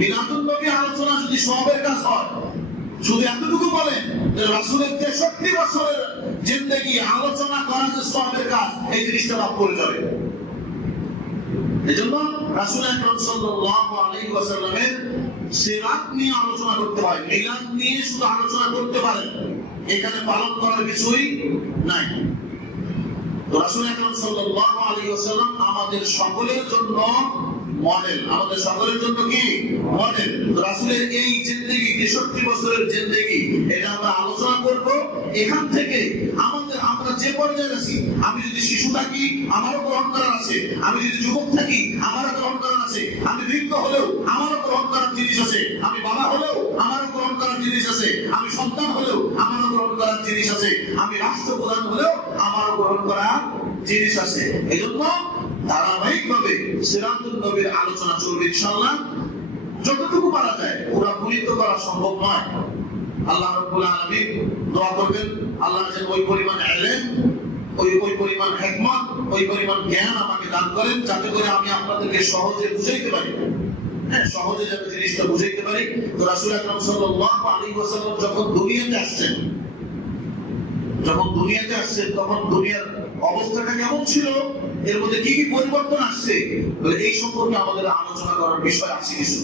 মিলাদুন নবী আলোচনা যদি সওয়াবের কাজ হয়, শুধু এতটুকু বলেন যে রাসূলের 63 বছরের জিন্দেগি আলোচনা করা যে সওয়াবের কাজ, এই জিনিসটা বাদ পড়ে যাবে। এজন্য রাসূল আকরাম সাল্লাল্লাহু আলাইহি ওয়াসাল্লামের সিরাত নিয়ে আলোচনা করতে হয়, মিলাদ নিয়ে শুধু আলোচনা করতে পারেন, এখানে পালন করার কিছুই নাই। তো রাসূল আকরাম সাল্লাল্লাহু আলাইহি ওয়াসাল্লাম আমাদের সকলের জন্য মডেল, আমাদের সকলের জন্য কি মডেল। রাসূলের এই জিন্দেগি 63 বছরের জিন্দেগি এটা আমরা আলোচনা করব। এখান থেকে আমরা যে পর্যায়ে আছি, আমি যদি শিশু থাকি আমারও গ্রহণ করার আছে, আমি যদি যুবক থাকি আমারও গ্রহণ করার আছে, আমি বৃদ্ধ হলেও আমারও গ্রহণ করার জিনিস আছে, আমি বাবা হলেও আমারও গ্রহণ করার জিনিস আছে, আমি সন্তান হলেও আমারও গ্রহণ করার জিনিস আছে, আমি রাষ্ট্রপ্রধান হলেও আমারও গ্রহণ করার জিনিস আছে। এজন্য ধারাবাহিকভাবে সিরাতুন নবীর আলোচনা চলবে ইনশাআল্লাহ। যতটুকু পারা যায় পুরোপুরি তো করা সম্ভব নয়। আল্লাহ রাব্বুল আলামিন দোয়া করবেন আল্লাহ যেন ওই পরিমাণ ইলম, ওই পরিমাণ হিকমত, ওই পরিমাণ জ্ঞান আমাকে দান করেন, যাতে করে আমি আপনাদেরকে সহজে বুঝাইতে পারি। হ্যাঁ, সহজে যাতে জিনিসটা বুঝাইতে পারি। তো রাসূল আকরাম সাল্লাল্লাহু আলাইহি ওয়াসাল্লাম যখন দুনিয়াতে আসছেন তখন দুনিয়ার অবস্থাটা কেমন ছিল, এর মধ্যে কি কি পরিবর্তন আসছে, এই সম্পর্কে আমাদের আলোচনা করার বিষয় আছে কিছু,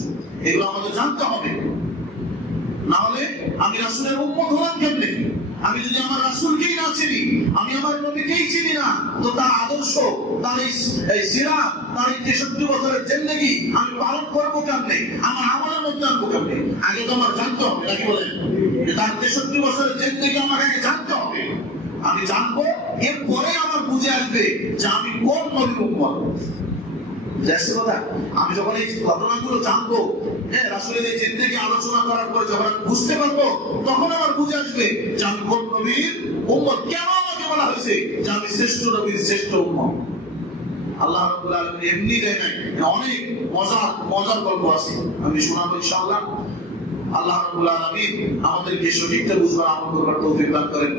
এগুলো আমাদের জানতে হবে। না হলে আমি রাসূলের উম্মত হলাম কেমনে? আমি যদি আমার রাসূলকেই না চিনি, আমি আমার নবীকেই চিনি না, তো তার আদর্শ, তার এই সিরাত, তার এই 63 বছরের জিন্দেগি আমি পালন করবো কেমনে, আমার আমলের মধ্যে আনবো কেমনে? আগে তো আমার জানতে হবে, নাকি বলেন? তার 63 বছরের জিন্দেগি আমাকে আগে জানতে হবে। আমি জানবো, এরপরে আমার বুঝে আসবে যে আমি কোন নবীর উম্মত। আমি যখন এই ঘটনাগুলো জানবো, রাসূলের এই জিন্দেগি আলোচনা করার পর যখন বুঝতে পারবো, তখন আমার বুঝে আসবে যে আমি কোন নবীর উম্মত। কেন আমাকে বলা হয়েছে যে আমি শ্রেষ্ঠ নবীর শ্রেষ্ঠ উম্মত? আল্লাহ রাব্বুল আলামিন এমনি দেয় নাই, অনেক মজার গল্প আছে, আমি শোনাবো ইনশাআল্লাহ। আল্লাহ রাব্বুল আলামিন আমাদেরকে সঠিকটা বুঝবার আমল করবার তৌফিক দান করেন।